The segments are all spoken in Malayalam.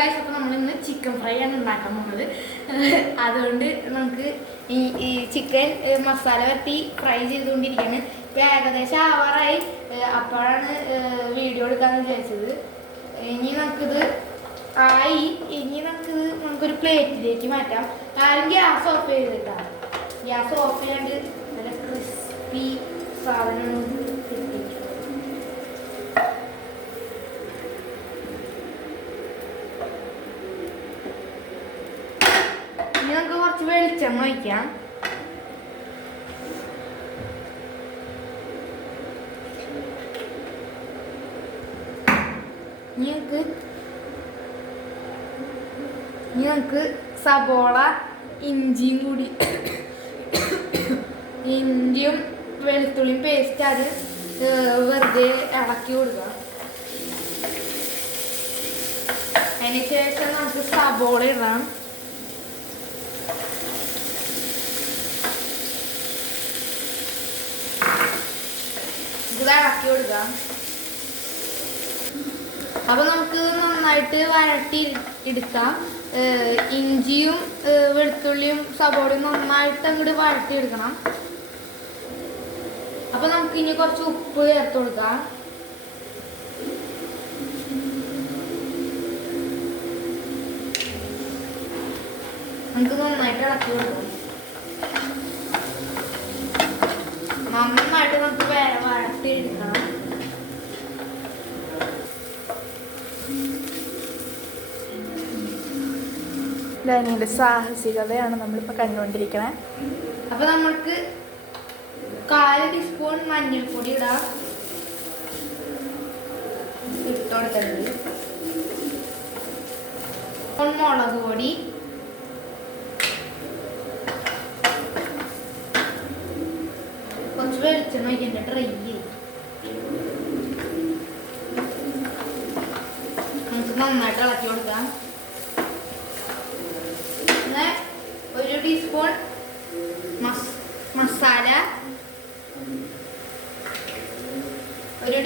അപ്പോൾ നമ്മളിന്ന് ചിക്കൻ ഫ്രൈ ആണ് ഉണ്ടാക്കാൻ പോകുന്നത്. അതുകൊണ്ട് നമുക്ക് ഈ ചിക്കൻ മസാല വരട്ടി ഫ്രൈ ചെയ്തുകൊണ്ടിരിക്കുകയാണ്. ഇപ്പോൾ ഏകദേശം ആവാറായി. അപ്പോഴാണ് വീഡിയോ എടുക്കാമെന്ന് വിചാരിച്ചത്. ഇനി നമുക്കൊരു പ്ലേറ്റിലേക്ക് മാറ്റാം. ആരും ഗ്യാസ് ഓഫ് ചെയ്തിട്ടാണ്. ഗ്യാസ് ഓഫ് ചെയ്യാണ്ട് നല്ല ക്രിസ്പി സാധനം കിട്ടി. ഇനി നമുക്ക് കുറച്ച് വെളിച്ചെണ്ണ ഒഴിക്കാം. നമുക്ക് സബോള ഇഞ്ചിയും വെളുത്തുള്ളിയും പേസ്റ്റ് അത് വെറുതെ ഇളക്കി കൊടുക്കുക. അതിന് ശേഷം നമുക്ക് സബോള ഇടാം. ഇത് ഇളക്കി കൊടുക്കാം. അപ്പോൾ നമുക്ക് നന്നായിട്ട് വരട്ടി എടുക്കാം. ഇഞ്ചിയും വെളുത്തുള്ളിയും സബോളയും നന്നായിട്ട് അങ്ങോട്ട് വരട്ടി എടുക്കണം. അപ്പോൾ നമുക്ക് ഇനി കുറച്ച് ഉപ്പ് ചേർത്ത് കൊടുക്കാം. നമുക്ക് നന്നായിട്ട് ഇളക്കി കൊടുക്കാം. നന്നായിട്ട് നമുക്ക് വരട്ടി എടുക്കണം. ഡാനിയുടെ സാഹസികതയാണ് നമ്മളിപ്പോൾ കണ്ടുകൊണ്ടിരിക്കണേ. അപ്പോൾ നമ്മൾക്ക് 1/4 ടീസ്പൂൺ മഞ്ഞൾപ്പൊടി ഇടാം. ഇട്ടുകൊടുത്തത് മുളക് പൊടി, കുറച്ച് വെളിച്ചെണ്ണ ഒഴിക്കണ്ട ഡ്രൈ. നമുക്ക് നന്നായിട്ട് ഇളക്കി കൊടുക്കാം. 1 ടീസ്പൂൺ മസാല, 1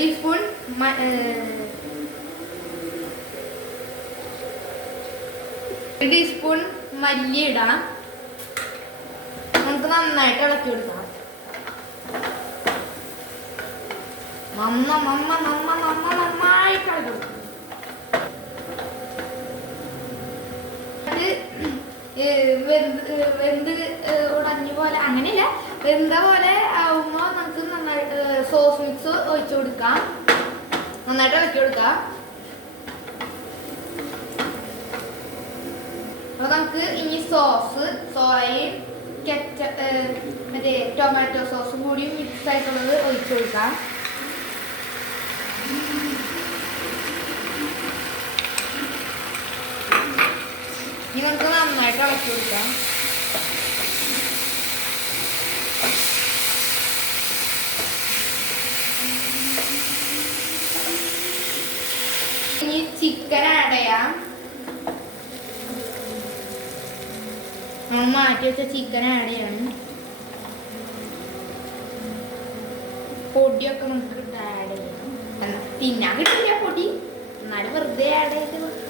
ടീസ്പൂൺ മല്ലി ഇടാം. നമുക്ക് നന്നായിട്ട് ഇളക്കി കൊടുക്കാം. നന്നായിട്ട് ഇളക്കി കൊടുക്കാം. വെന്ത് ഉടഞ്ഞ പോലെ അങ്ങനെയല്ല, വെന്ത പോലെ ആവുമ്പോൾ നമുക്ക് നന്നായിട്ട് സോസ് മിക്സ് ഒഴിച്ചു കൊടുക്കാം. നന്നായിട്ട് ഇളക്കി കൊടുക്കാം. അപ്പോൾ നമുക്ക് ഇനി സോയയും മറ്റേ ടൊമാറ്റോ സോസും കൂടി മിക്സ് ആയിട്ടുള്ളത് ഒഴിച്ചു കൊടുക്കാം. ഇനി നമുക്ക് നന്നായിട്ട് ഇളക്കി കൊടുക്കാം. ഇനി ചിക്കൻ ആഡ് ചെയ്യാം. നമ്മൾ മാറ്റി വെച്ച ചിക്കൻ ആഡ് ചെയ്യണം. പൊടിയൊക്കെ നമുക്ക് ആഡ് ചെയ്യണം. തിന്നാൻ കിട്ടില്ല പൊടി, എന്നാലും വെറുതെ ആഡ് ചെയ്ത് വെക്കാം.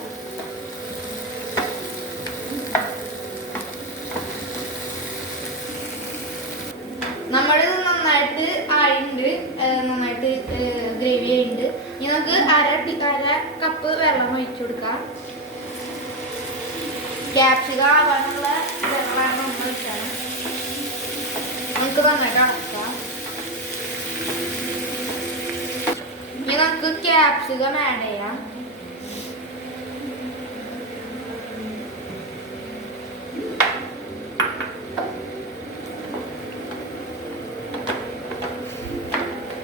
നമ്മൾ നന്നായിട്ട് ആയിട്ടുണ്ട്, നന്നായിട്ട് ഗ്രേവി ആയിട്ടുണ്ട്. ഇനി നമുക്ക് അര കപ്പ് വെള്ളം ഒഴിച്ചു കൊടുക്കാം. ക്യാപ്സിക്കം ആവാനുള്ള വെള്ളമാണ് നമ്മൾ ഒഴിച്ചാൽ. നമുക്ക് നന്നായിട്ട് അടക്കാം. ഇനി നമുക്ക് ക്യാപ്സിക്കം ആഡ് ചെയ്യാം.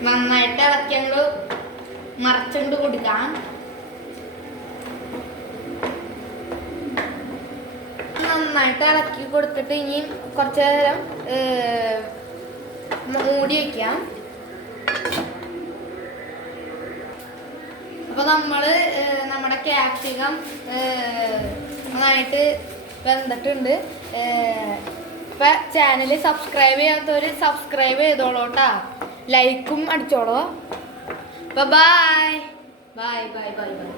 നന്നായിട്ട് ഇളക്കി അങ്ങോട്ട് മറച്ചങ്ങോട്ട് കൊടുക്കാം. നന്നായിട്ട് ഇളക്കി കൊടുത്തിട്ട് ഇനി കുറച്ച് നേരം മൂടി വയ്ക്കാം. അപ്പോൾ നമ്മുടെ ക്യാപ്സിക്കം നന്നായിട്ട് വെന്തിട്ടുണ്ട്. ഇപ്പം ചാനൽ സബ്സ്ക്രൈബ് ചെയ്യാത്തവർ സബ്സ്ക്രൈബ് ചെയ്തോളൂട്ടാ. ലൈക്കും അടിച്ചോളൂ. Bye bye bye bye by.